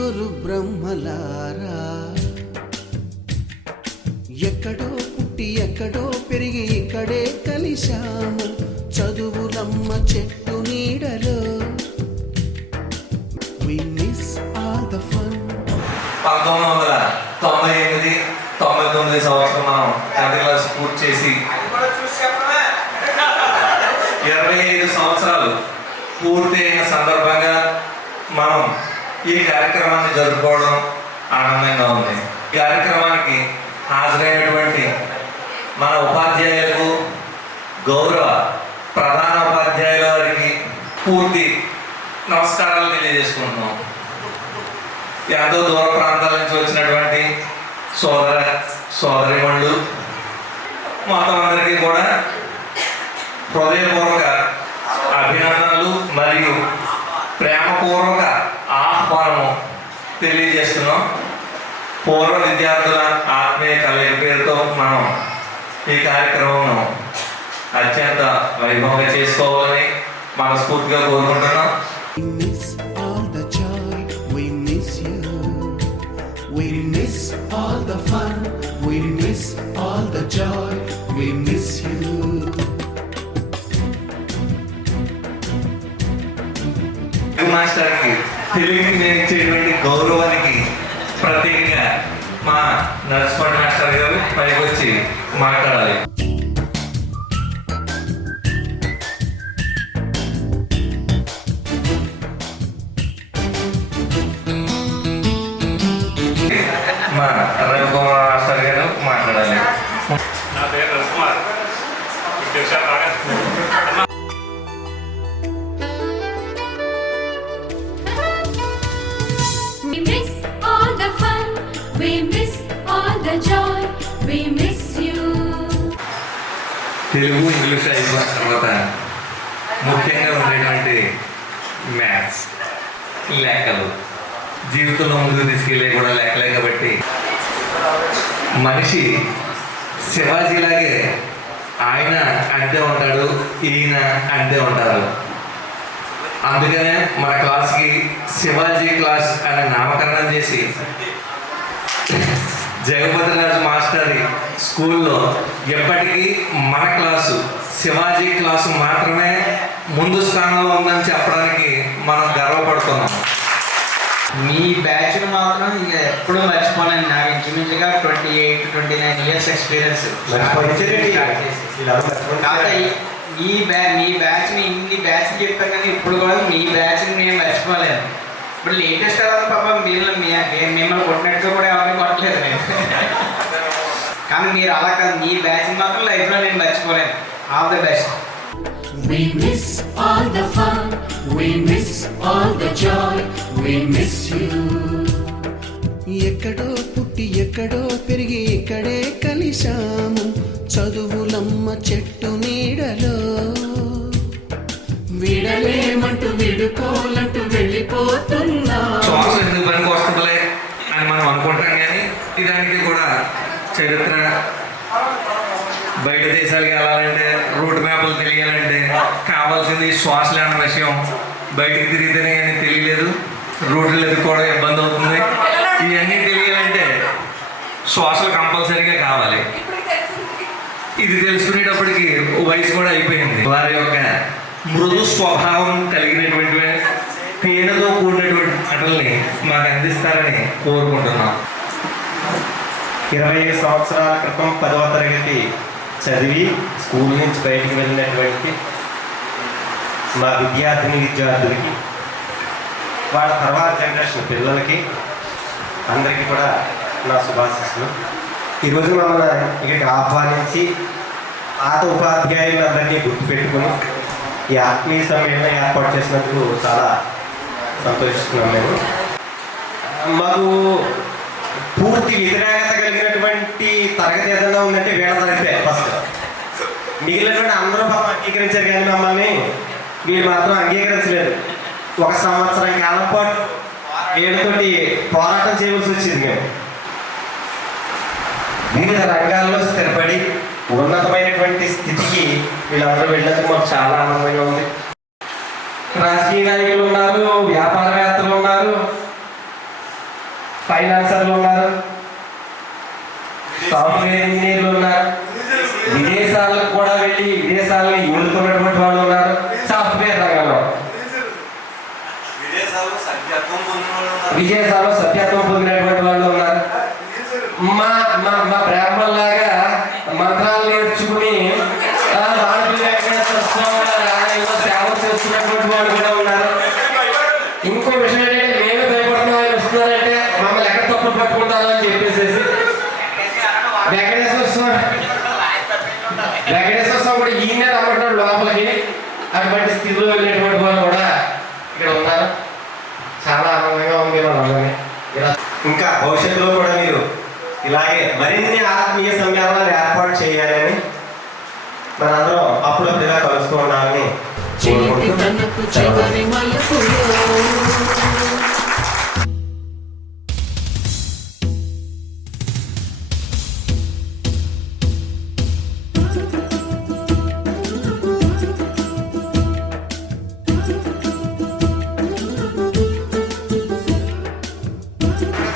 ముగ్గురు బ్రహ్మలారా ఎక్కడో పుట్టి ఎక్కడో పెరిగి ఇక్కడే కలిశాము చదువులమ్మ చెట్టు నీడలో. We miss all the fun. 1998-99 సంవత్సరం మనం 10th క్లాస్ పూర్తి చేసి 25 సంవత్సరాలు పూర్తి అయిన సందర్భంగా మనం ఈ కార్యక్రమాన్ని జరుపుకోవడం ఆనందంగా ఉంది. ఈ కార్యక్రమానికి హాజరైనటువంటి మన ఉపాధ్యాయులకు, గౌరవ ప్రధాన ఉపాధ్యాయుల వారికి పూర్తి నమస్కారాలు తెలియజేసుకుంటున్నాం. ఎంతో దూర ప్రాంతాల నుంచి వచ్చినటువంటి సోదరిమణులు మొత్తం అందరికీ కూడా హృదయపూర్వక అభినందనలు మరియు ప్రేమపూర్వక ఆహ్వానము తెలియజేస్తున్నాం. పూర్వ విద్యార్థుల ఆత్మీయ కలయిక పేరుతో మనం ఈ కార్యక్రమం అత్యంత వైభవంగా చేసుకోవాలని మనస్ఫూర్తిగా కోరుకుంటున్నాం. We miss all the fun, we miss all the joy, we miss you. మాస్టర్కి తెలుగుని నేను ఇచ్చేటువంటి గౌరవానికి ప్రత్యేకంగా మా నర్స్పడ్ మాస్టర్ గారు పైకి వచ్చి మాట్లాడాలి. మా రవికుమార్ మాస్టర్ గారు మాట్లాడాలి. నా పేరు Ravikumar. We miss all the fun, we miss all the joy, we miss you. Telugu, English అయిపోయిన తర్వాత ముఖ్యంగా ఉండేటువంటి మ్యాథ్స్, లెక్కలు జీవితంలో ముందుకు తీసుకెళ్ళే కూడా లెక్కలే. కాబట్టి మనిషి శివాజీలాగే ఆయన అంతే ఉంటాడు, ఈయన అంతే ఉంటారు. అందుకనే మన క్లాస్కి శివాజీ క్లాస్ అనే నామకరణం చేసి జగపతి రాజు మాస్టర్ స్కూల్లో ఎప్పటికీ మన క్లాసు శివాజీ క్లాసు మాత్రమే ముందు స్థానంలో ఉందని చెప్పడానికి మనం గర్వపడుతున్నాం. మీ బ్యాచ్ను మాత్రం ఇక ఎప్పుడూ మర్చిపోలేను. నాకు ఇంచుమించుగా 28-29 ఇయర్స్ ఎక్స్పీరియన్స్. కాకపోతే మీ బ్యాచ్ని ఇన్ని బ్యాచ్ చెప్పాను కానీ ఇప్పుడు కూడా మీ బ్యాచ్ని నేను మర్చిపోలేను. ఇప్పుడు లేటెస్ట్ అవ్వాలి పాపం మిమ్మల్ని కొట్టినట్టుగా కూడా ఎవరిని కొట్టలేదు నేను. కానీ మీరు అలా కాదు, మీ బ్యాచ్ని మాత్రం లైఫ్లో నేను మర్చిపోలేను. All the best. We miss all the fun, we miss all the joy, we miss you. ఎక్కడో పుట్టి ఎక్కడో పెరిగి ఇక్కడే కలిశాము చదువులమ్మ చెట్టు నీడలో. విడలేమంటూ విడుకోలంటూ వెళ్ళిపోతున్నా. శ్వాస ఎందుకు పనికి వస్తుందిలే అని మనం అనుకుంటాం కానీ దానికి కూడా చరిత్ర, బయట దేశాలకు వెళ్ళాలంటే రూట్ మ్యాప్లు తెలియాలంటే కావాల్సింది శ్వాసలు అన్న విషయం బయటికి తిరిగితేనే అని తెలియలేదు. రూట్లు ఎదుర్కోవడం ఇబ్బంది అవుతుంది. ఇవన్నీ తెలియాలంటే శ్వాసలు కంపల్సరీగా కావాలి. ఇది తెలుసుకునేటప్పటికి వయసు కూడా అయిపోయింది. వారి యొక్క మృదు స్వభావం కలిగినటువంటి పేరుతో కూడినటువంటి మాటల్ని మాకు అందిస్తారని కోరుకుంటున్నాం. 20 సంవత్సరాల క్రితం 10వ తరగతి చదివి స్కూల్ నుంచి బయటికి వెళ్ళినటువంటి మా విద్యార్థులకి, వాళ్ళ తర్వాత జనరేషన్ పిల్లలకి అందరికీ కూడా నా శుభాశీస్సులు. ఈరోజు మమ్మల్ని ఇక్కడికి ఆహ్వానించి పాత ఉపాధ్యాయులందరినీ గుర్తుపెట్టుకుని ఈ ఆత్మీయ సమ్మేళనం ఏర్పాటు చేసినందుకు చాలా సంతోషిస్తున్నాం. మేము మాకు పూర్తి వ్యతిరేకత కలిగినటువంటి తరగతి ఏదైనా ఉందంటే వీళ్ళ తరగతే ఫస్ట్. మిగిలినటువంటి అందరూ పాపం అంగీకరించారు కానీ మమ్మల్ని వీళ్ళు మాత్రం అంగీకరించలేదు. 1 సంవత్సరం కాలం పాటు వీళ్ళతోటి పోరాటం చేయవలసి వచ్చింది. మేము వివిధ రంగాల్లో స్థిరపడి ఉన్నతమైనటువంటి స్థితికి వీళ్ళందరూ వెళ్ళినందుకు మాకు చాలా ఆనందంగా ఉంది. రాజకీయ నాయకులు ఉన్నారు, వ్యాపారవేత్తలు ఉన్నారు, ఫైనాన్సర్లు ఉన్నారు, సాఫ్ట్వేర్ ఇంజనీర్లు ఉన్నారు, విదేశాలకు కూడా వెళ్ళి విదేశాలను ఏలుతున్నటువంటి వాళ్ళు ఉన్నారు. సాఫ్ట్వేర్ రంగంలో విదేశాల్లో సభ్యత్వం పొందినటువంటి వాళ్ళు ఉన్నారు. మా మా మా బ్రాహ్మణులాగా మంత్రాలు నేర్చుకుని వెంకటేశ్వర స్వామి ఆలయంలో సేవ చేస్తున్నటువంటి వాళ్ళు కూడా ఉన్నారు. ఇంకో విషయం ఏంటంటే మేము భయపడుతున్నాం, ఆయన వస్తున్నారంటే మమ్మల్ని ఎక్కడ తప్పు పట్టుకుంటారో అని చెప్పేసి వెంకటేశ్వర స్వామి కూడా ఈయన రమ్మంటున్నాడు లోపలికి. అటువంటి స్థితిలో వెళ్ళేటువంటి వాళ్ళు కూడా ఇక్కడ ఉన్నారు. చాలా ఆనందంగా ఉంది వాళ్ళని. ఇంకా భవిష్యత్తులో కూడా మీరు ఇలాగే మరిన్ని ఆత్మీయ సమ్మేళనాలు ఏర్పాటు చేయాలని మనందరం అప్పుడప్పుడు ఇలా కలుస్తూ ఉండాలని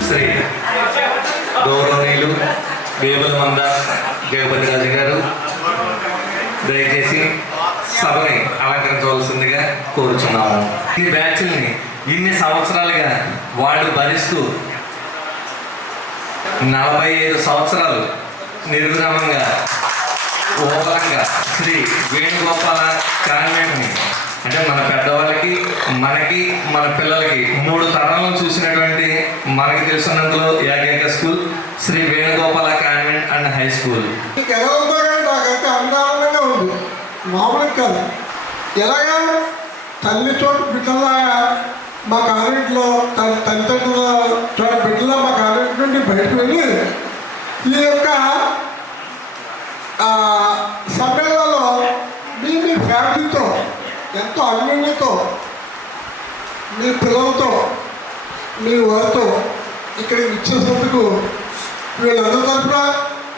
శ్రీ గౌరవనీయులు వేముల మంద జగపతి రాజు గారు దయచేసి సభని అలంకరించవలసిందిగా కోరుచున్నాము. ఈ బ్యాచ్ల్ని ఇన్ని సంవత్సరాలుగా వాళ్ళు భరిస్తూ 45 సంవత్సరాలు నిర్విరామంగా ఓపరంగా శ్రీ వేణుగోపాల కాన్వెంట్ని అంటే మన పెద్దవాళ్ళకి మనకి మన పిల్లలకి 3 తరాలను చూసినటువంటి మనకి తెలిసినందులో ఏకైక school Sri Venugopala convent and high school. ఎలా ఉందో కానీ నాకైతే ఆనందంగా ఉంది, మామూలు కాదు. ఎలాగా తల్లి చోట బిడ్డలాగా మా కాన్వెంట్లో తల్లిదండ్రుల చోట బిడ్డలా మా కాన్వెంట్ నుండి బయటకు వెళ్ళి ఈ యొక్క సమ్మేళనంలో మీ ఫ్యామిలీతో ఎంతో అన్యోన్యతో మీ పిల్లలతో మీ వారితో ఇక్కడికి ఇచ్చేసినందుకు వీళ్ళందరి తరఫున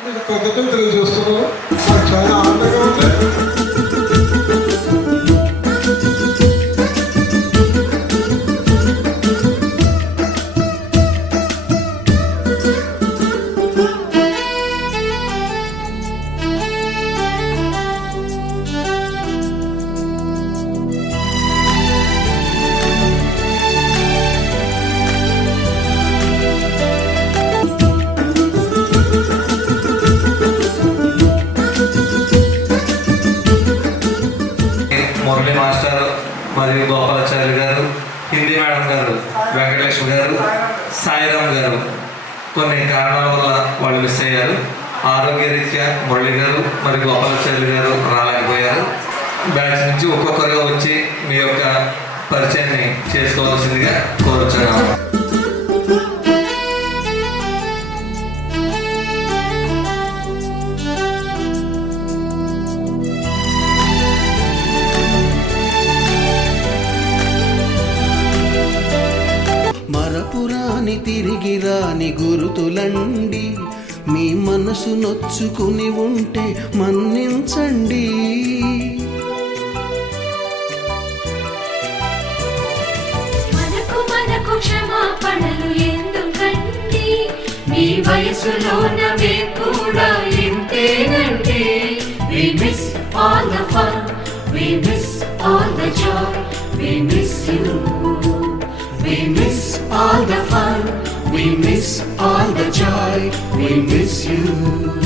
మీకు కృతజ్ఞతలు తెలియజేస్తున్నాను. నాకు చాలా ఆనందంగా ఉంది. మురళి మాస్టర్ మరియు గోపాలాచార్య గారు, హిందీ మేడం గారు, వెంకటలక్ష్మి గారు, సాయిరామ్ గారు కొన్ని కారణాల వల్ల వాళ్ళు మిస్ అయ్యారు. ఆరోగ్యరీత్యా మురళి గారు మరియు గోపాలాచార్య గారు రాలేకపోయారు. బ్యాచ్ నుంచి ఒక్కొక్కరుగా వచ్చి మీ యొక్క పరిచయాన్ని చేసుకోవాల్సిందిగా కోరుచున్నాము. మరపురాని తిరిగి రాని గురుతులండి, మీ మనసు నొచ్చుకుని ఉంటే మన్నించండి. మనకు క్షమాపణలు ఎందుకండి, మీ వయసులోన మేము కూడా ఇంతేనండి. We miss all the fun, we miss all the joy, we miss you. We miss all the fun, we miss all the joy, we miss you.